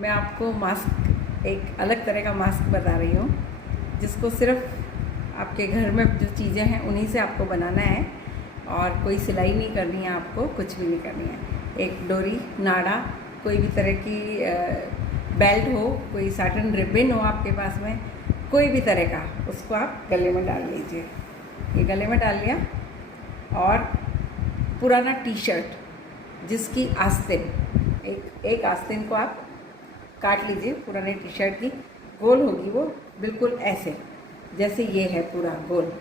मैं आपको मास्क, एक अलग तरह का मास्क बता रही हूँ, जिसको सिर्फ आपके घर में जो चीज़ें हैं उन्हीं से आपको बनाना है और कोई सिलाई नहीं करनी है, आपको कुछ भी नहीं करनी है। एक डोरी, नाड़ा, कोई भी तरह की बेल्ट हो, कोई साटन रिबन हो आपके पास में, कोई भी तरह का, उसको आप गले में डाल लीजिए। ये गले में डाल लिया। और पुराना टी शर्ट जिसकी आस्तीन, एक आस्तीन को आप काट लीजिए पुराने टी शर्ट की, गोल होगी वो, बिल्कुल ऐसे जैसे ये है, पूरा गोल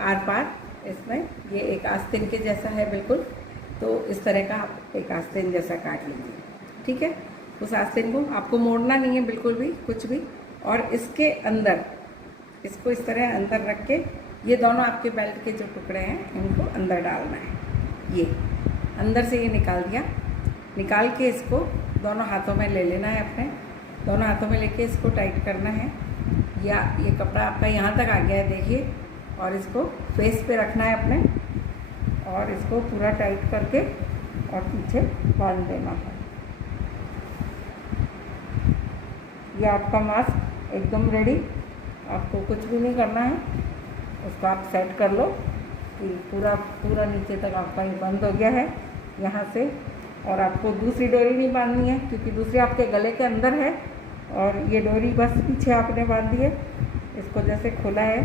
आर पार इसमें, ये एक आस्तीन के जैसा है बिल्कुल। तो इस तरह का आप एक आस्तीन जैसा काट लीजिए, ठीक है। उस आस्तीन को आपको मोड़ना नहीं है बिल्कुल भी, कुछ भी। और इसके अंदर, इसको इस तरह अंदर रख के, ये दोनों आपके बेल्ट के जो टुकड़े हैं इनको अंदर डालना है। ये अंदर से ये निकाल दिया, निकाल के इसको दोनों हाथों में ले लेना है अपने, दोनों हाथों में लेके इसको टाइट करना है। या ये कपड़ा आपका यहाँ तक आ गया है, देखिए। और इसको फेस पे रखना है अपने, और इसको पूरा टाइट करके और पीछे बांध देना है। ये आपका मास्क एकदम रेडी, आपको कुछ भी नहीं करना है। उसको आप सेट कर लो कि पूरा नीचे तक आपका ये बंद हो गया है यहाँ से। और आपको दूसरी डोरी नहीं बांधनी है, क्योंकि दूसरी आपके गले के अंदर है, और ये डोरी बस पीछे आपने बांध दी है। इसको जैसे खोला है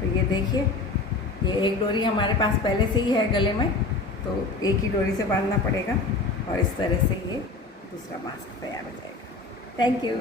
तो ये देखिए, ये एक डोरी हमारे पास पहले से ही है गले में, तो एक ही डोरी से बांधना पड़ेगा। और इस तरह से ये दूसरा मास्क तैयार हो जाएगा। Thank you.